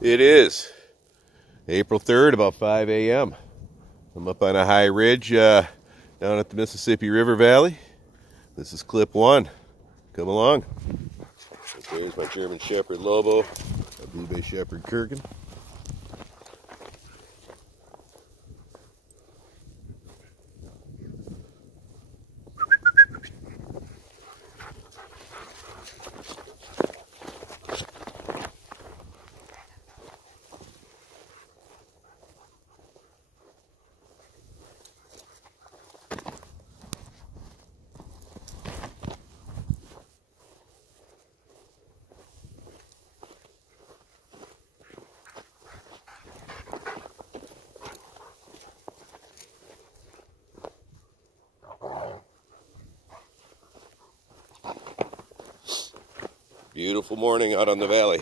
It is April 3rd, about 5 a.m. I'm up on a high ridge down at the Mississippi River Valley. This is clip one. Come along. There's my German Shepherd Lobo, a Blue Bay Shepherd Kurgan. Beautiful morning out on the valley.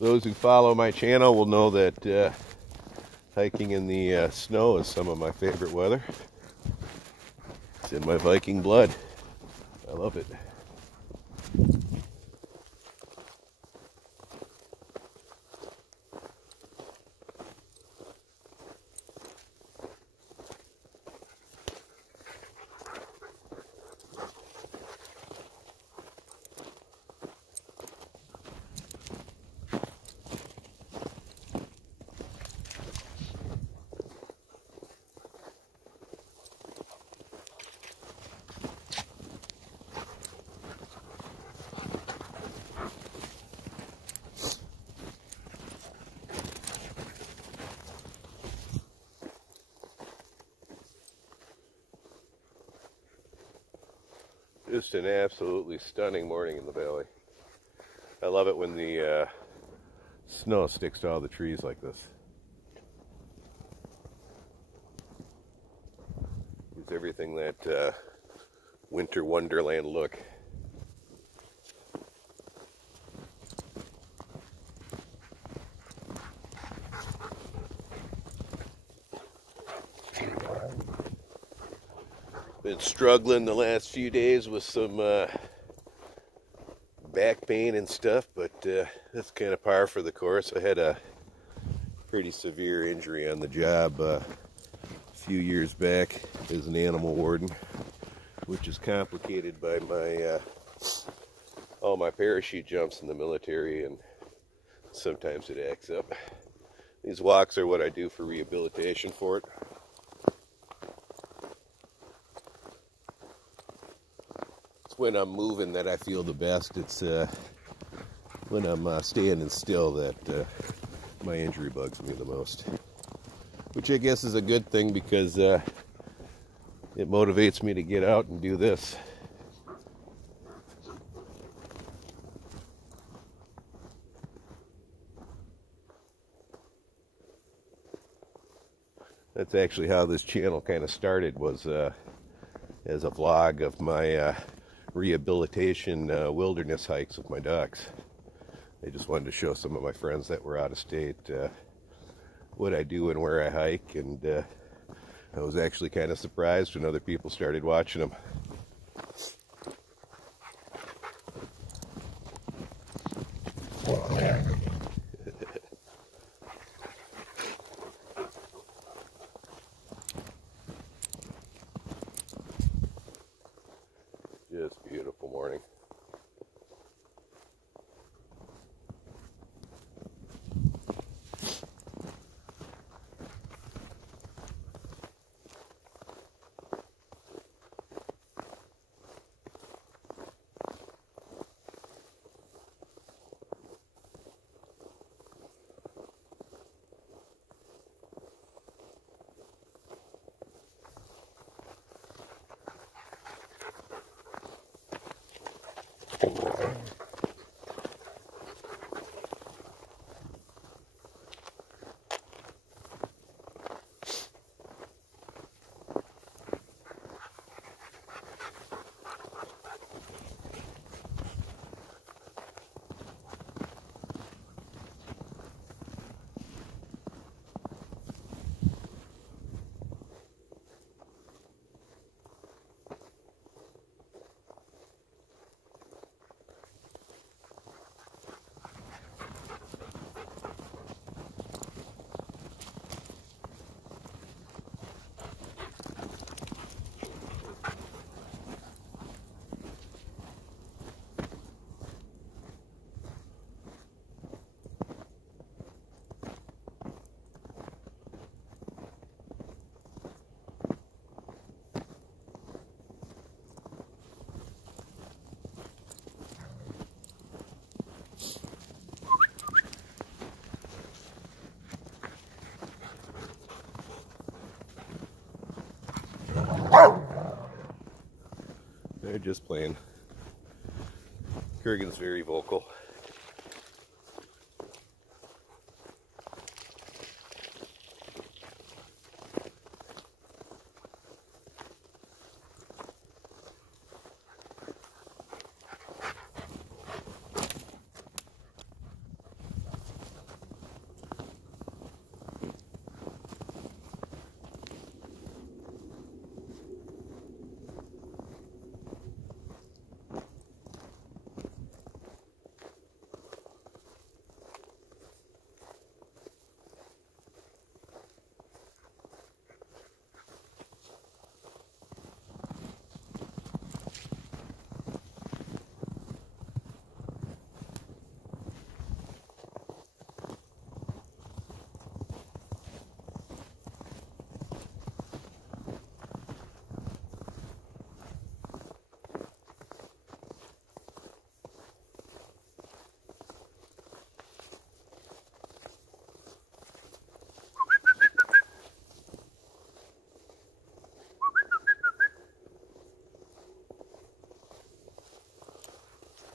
Those who follow my channel will know that hiking in the snow is some of my favorite weather. It's in my Viking blood. I love it. Just an absolutely stunning morning in the valley. I love it when the snow sticks to all the trees like this. Gives everything that winter wonderland look. Been struggling the last few days with some back pain and stuff, but that's kind of par for the course. I had a pretty severe injury on the job a few years back as an animal warden, which is complicated by my all my parachute jumps in the military, and sometimes it acts up. These walks are what I do for rehabilitation for it. When I'm moving that I feel the best. It's when I'm standing still that my injury bugs me the most, which I guess is a good thing because it motivates me to get out and do this. That's actually how this channel kind of started, was as a vlog of my rehabilitation wilderness hikes with my ducks. I just wanted to show some of my friends that were out of state what I do and where I hike, and I was actually kind of surprised when other people started watching them. Just beautiful morning. They're just playing. Kurgan's very vocal.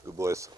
Good boys.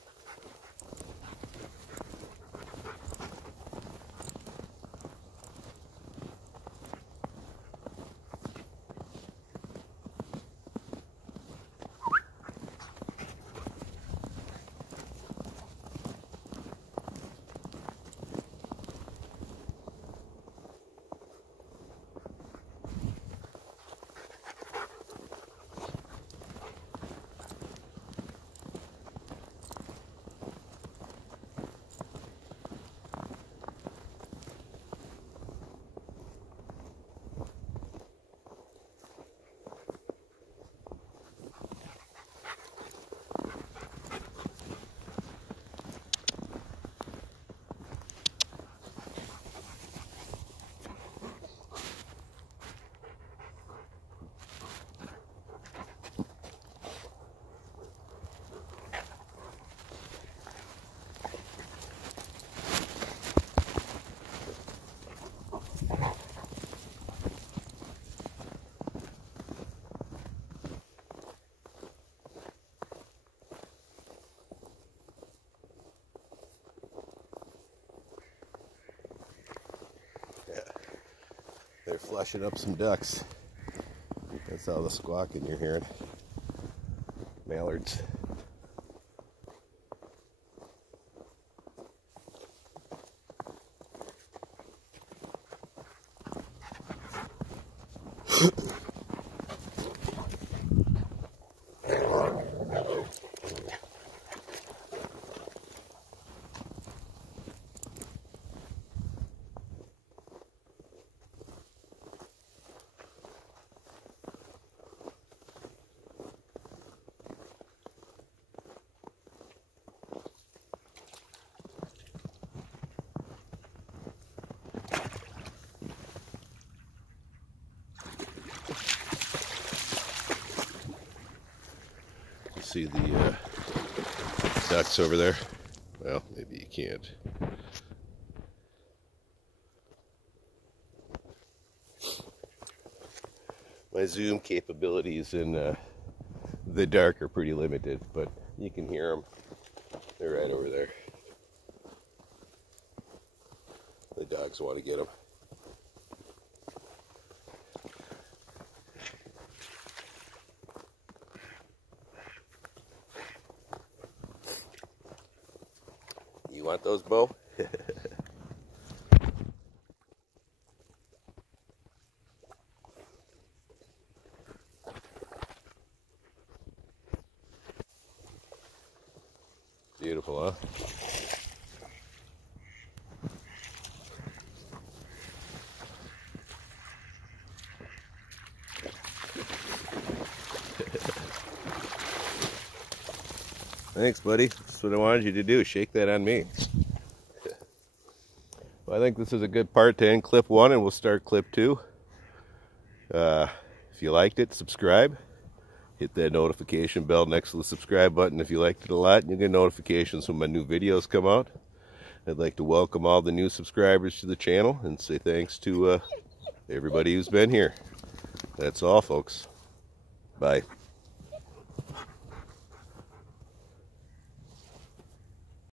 They're flushing up some ducks. That's all the squawking you're hearing. Mallards. See the ducks over there? Well, maybe you can't. My zoom capabilities in the dark are pretty limited, but you can hear them. They're right over there. The dogs want to get them. You want those, Bo? Beautiful, huh? Thanks, buddy. That's what I wanted you to do. Shake that on me. Well, I think this is a good part to end clip 1, and we'll start clip 2. If you liked it, subscribe. Hit that notification bell next to the subscribe button if you liked it a lot, and you'll get notifications when my new videos come out. I'd like to welcome all the new subscribers to the channel and say thanks to everybody who's been here. That's all, folks. Bye.